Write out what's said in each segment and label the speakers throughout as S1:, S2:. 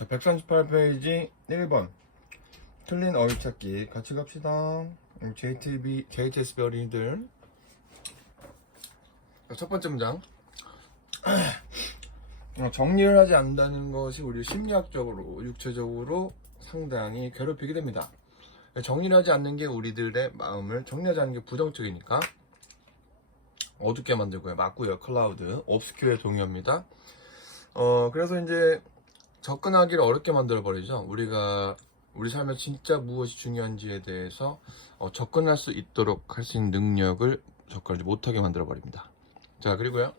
S1: 자, 138페이지 1번. 틀린 어휘 찾기. 같이 갑시다. 음, JTB, JTSB 어린이들. 자, 첫 번째 문장. 어, 정리를 하지 않는다는 것이 우리 심리학적으로 육체적으로 상당히 괴롭히게 됩니다. 정리를 하지 않는 게 우리들의 마음을 정리하지 않는 게 부정적이니까 어둡게 만들고요. 맞고요. 클라우드. 옵스큐의 동의어입니다. 어 그래서 이제 접근하기를 어렵게 만들어 버리죠. 우리가 우리 삶에 진짜 무엇이 중요한지에 대해서 어, 접근할 수 있도록 할 수 있는 능력을 접근하지 못하게 만들어 버립니다. 자 그리고요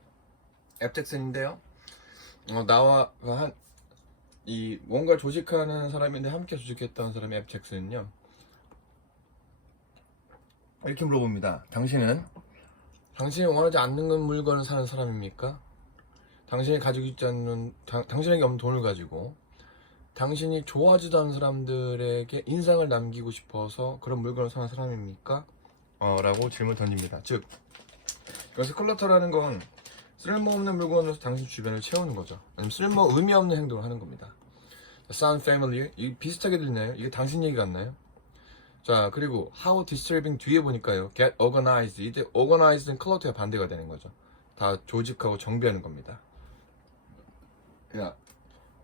S1: 앱 잭슨인데요. 어, 나와 한 이 뭔가 조직하는 사람인데 함께 조직했던 사람의 앱 잭슨은요 이렇게 물어봅니다. 당신은 당신이 원하지 않는 건 물건을 사는 사람입니까? 당신이 가지고 있지 않는 당, 당신에게 없는 돈을 가지고 당신이 좋아하지도 않는 사람들에게 인상을 남기고 싶어서 그런 물건을 사는 사람입니까? 어, 라고 질문 던집니다. 즉 그래서 클러터라는 건 쓸모없는 물건으로 당신 주변을 채우는 거죠. 아니면 쓸모 의미 없는 행동을 하는 겁니다. Sound familiar? 이 비슷하게 들리나요? 이게 당신 얘기 같나요? 자 그리고 how disturbing 뒤에 보니까요 get organized 이때 organized는 클러터의 반대가 되는 거죠. 다 조직하고 정비하는 겁니다. 야,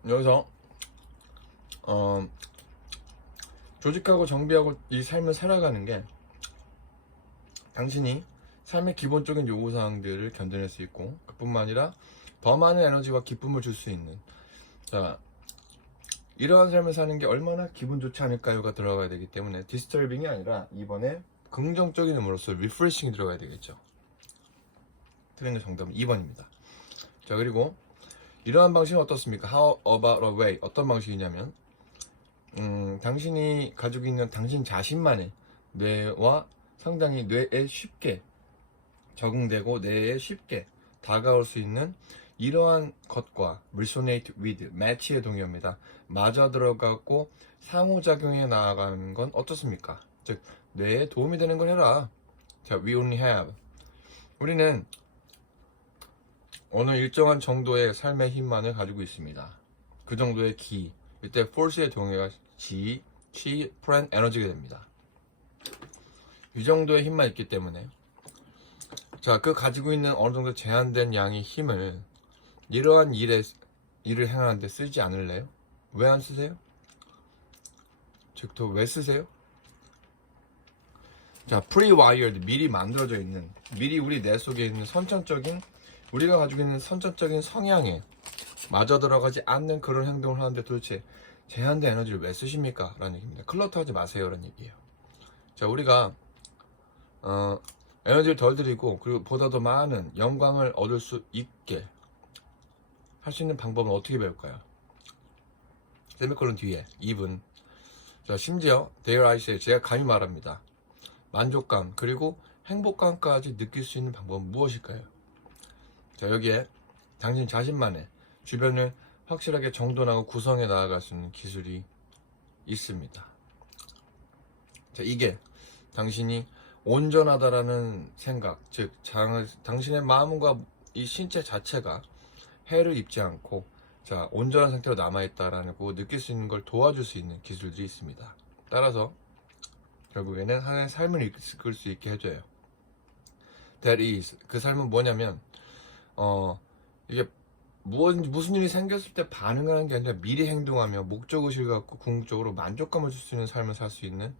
S1: 여기서 어, 조직하고 정비하고 이 삶을 살아가는 게 당신이 삶의 기본적인 요구사항들을 견뎌낼 수 있고 그뿐만 아니라 더 많은 에너지와 기쁨을 줄 수 있는. 자 이러한 삶을 사는 게 얼마나 기분 좋지 않을까요가 들어가야 되기 때문에 디스터빙이 아니라 이번에 긍정적인 의미로서 리프레싱이 들어가야 되겠죠. 틀린 정답은 2번입니다. 자 그리고 이러한 방식은 어떻습니까? How about a way? 어떤 방식이냐면 음, 당신이 가지고 있는 당신 자신만의 뇌와 상당히 뇌에 쉽게 적응되고 뇌에 쉽게 다가올 수 있는 이러한 것과 resonate with, match의 동의어입니다. 맞아 들어가고 상호작용해 나아가는 건 어떻습니까? 즉, 뇌에 도움이 되는 걸 해라. 자, we only have. 우리는 어느 일정한 정도의 삶의 힘만을 가지고 있습니다. 그 정도의 기. 이때 force의 동의가 지, chi, friend, 에너지가 됩니다. 이 정도의 힘만 있기 때문에 자, 그 가지고 있는 어느 정도 제한된 양의 힘을 이러한 일에 일을 행하는데 쓰지 않을래요? 왜 안 쓰세요? 즉, 또 왜 쓰세요? 자, pre-wired 미리 만들어져 있는 미리 우리 뇌 속에 있는 선천적인 우리가 가지고 있는 선천적인 성향에 맞아 들어가지 않는 그런 행동을 하는데 도대체 제한된 에너지를 왜 쓰십니까? 라는 얘기입니다. 클러터 하지 마세요. 라는 얘기예요. 자, 우리가 어, 에너지를 덜 들이고 그리고 보다 더 많은 영광을 얻을 수 있게 할 수 있는 방법은 어떻게 배울까요? 세미콜론 뒤에 2분 자, 심지어 데일 아이스에 제가 감히 말합니다. 만족감 그리고 행복감까지 느낄 수 있는 방법은 무엇일까요? 자 여기에 당신 자신만의 주변을 확실하게 정돈하고 구성해 나아갈 수 있는 기술이 있습니다. 자 이게 당신이 온전하다라는 생각, 즉 장, 당신의 마음과 이 신체 자체가 해를 입지 않고 자 온전한 상태로 남아있다라는 거 느낄 수 있는 걸 도와줄 수 있는 기술들이 있습니다. 따라서 결국에는 하나의 삶을 이끌 수 있게 해줘요. That is 그 삶은 뭐냐면 어 이게 무엇 무슨 일이 생겼을 때 반응을 하는 게 아니라 미리 행동하며 목적 의식을 갖고 궁극적으로 만족감을 줄 수 있는 삶을 살 수 있는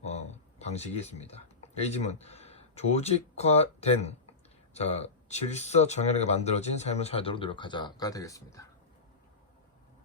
S1: 어, 방식이 있습니다. 이 짐은 조직화된 자 질서 정연하게 만들어진 삶을 살도록 노력하자가 되겠습니다.